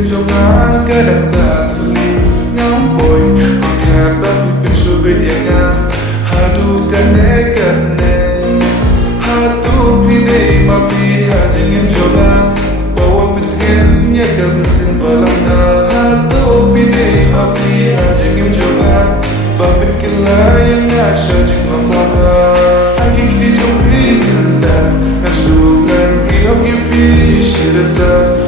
Jonga kada satli ngampoi makaba pipinsho bedianga hadu kane hatu pide mapi hajingin jonga bawa pitgen ya kabsin balanga hatu pide mapi hajingin jonga babin kilayang asha jing mamaha hakikti jomri minda nasugan riyok yipi shirata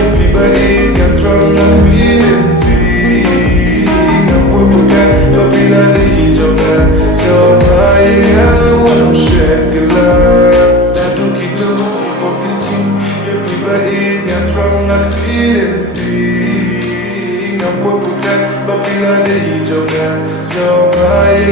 Everybody can throw like me in me. I'm working but we not each other. So I want to shake it up. That dookie everybody can throw like me in me. I'm working but we not each other. So I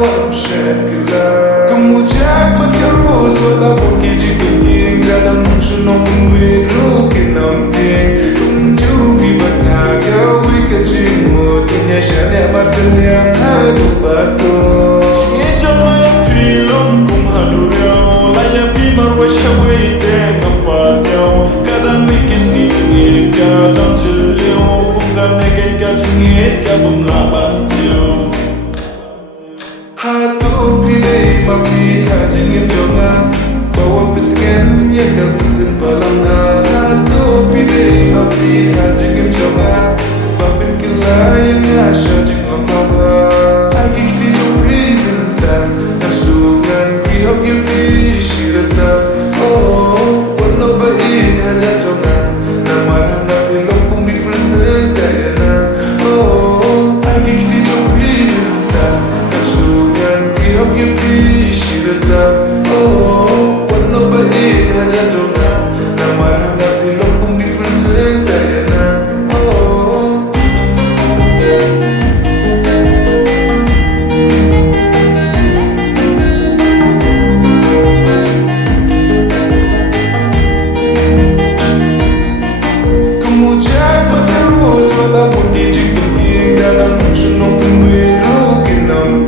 want to shake it up. Kamu cak terus wala pergi jikini dalam sunong wiru kinam ting kunjuru bibatnya gawi kecimu dunia syariah batal yang hadu batu cuma yang film kum hadu riau layak bimar wasyawi tengah patau kadang mikis ini kadang celiu bukan negen kacingit kabum laban siu hatu pide mapi hajingin jonga bawa pitgen ya kabsin balanga hatu pide mapi hajingin jonga babin kilayang asha jing mamaha hakikti jomri minta nasugan riyok yipi shirata wala bait haja jonga namarang na pilong kung di princess Diana hakikti jomri minta nasugan riyok yipi shirata wala bait haja jonga namarang na pilong kung di princess Diana Wala mo di jikong dalam sunong wiru kinam